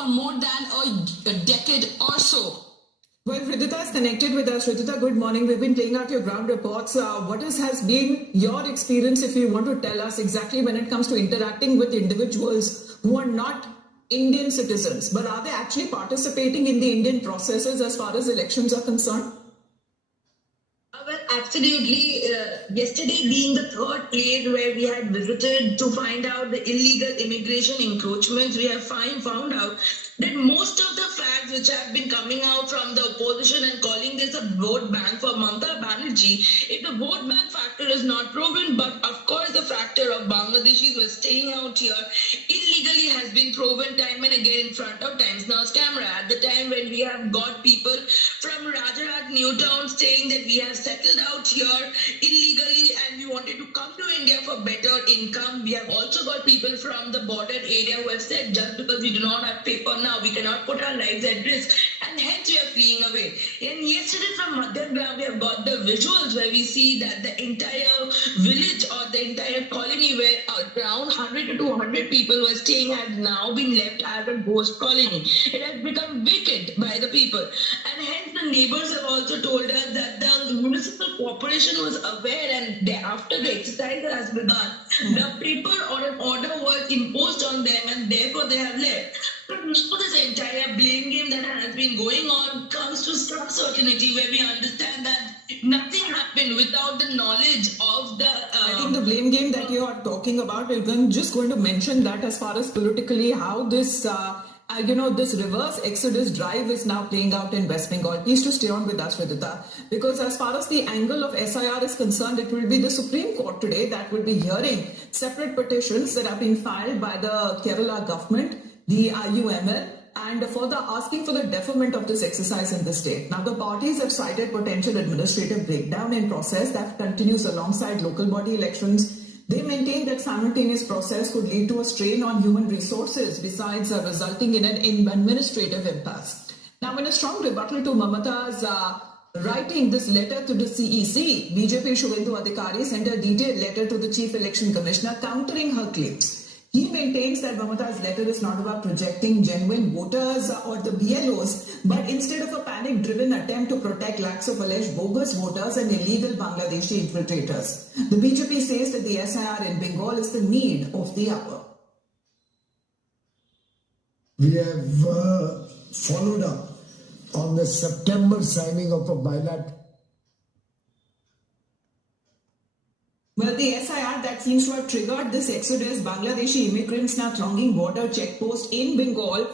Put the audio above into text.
for more than a decade or so. Well, Hridita is connected with us. Hridita, good morning. We've been playing out your ground reports. What has been your experience, if you want to tell us exactly when it comes to interacting with individuals who are not Indian citizens, but are they actually participating in the Indian processes as far as elections are concerned? Well, absolutely. Yesterday being the third place where we had visited to find out the illegal immigration encroachments, we have found out that most of the facts which have been coming out from the opposition and calling this a vote bank for Mamata Banerjee, if the vote bank factor is not proven, but of course the factor of Bangladeshis who are staying out here illegally has been proven time and again in front of Times Now's camera. At the time when we have got people from Rajarat Newtown saying that we have settled out here illegally and we wanted to come to India for better income. We have also got people from the border area who have said just because we do not have paper now, we cannot put our lives at risk and hence we are fleeing away. And yesterday from Madhyagram we have got the visuals where we see that the entire village or the entire colony where around 100 to 200 people were staying has now been left as a ghost colony. It has become vacant by the people and hence the neighbors have also told us that the municipal corporation was aware and after the exercise has begun, the paper or an order was imposed on them and therefore they have left. But now this entire blame game that has been going on comes to some certainty where we understand that nothing happened without the knowledge of the... I think the blame game that you are talking about, I'm just going to mention that as far as politically how this... this reverse exodus drive is now playing out in West Bengal. Please to stay on with us, Hridita, because as far as the angle of SIR is concerned, it will be the Supreme Court today that will be hearing separate petitions that have been filed by the Kerala government, the IUML, and further asking for the deferment of this exercise in the state. Now, the parties have cited potential administrative breakdown in process that continues alongside local body elections. They maintain that simultaneous process could lead to a strain on human resources besides resulting in an administrative impasse. Now, in a strong rebuttal to Mamata's writing this letter to the CEC, BJP Shubhendu Adhikari sent a detailed letter to the Chief Election Commissioner countering her claims. He maintains that Mamata's letter is not about projecting genuine voters or the BLOs, but instead of a panic-driven attempt to protect lakhs of alleged bogus voters and illegal Bangladeshi infiltrators. The BJP says that the SIR in Bengal is the need of the hour. We have followed up on the September signing of a bilateral. Well, the SIR that seems to have triggered this exodus, Bangladeshi immigrants now thronging border checkpost in Bengal.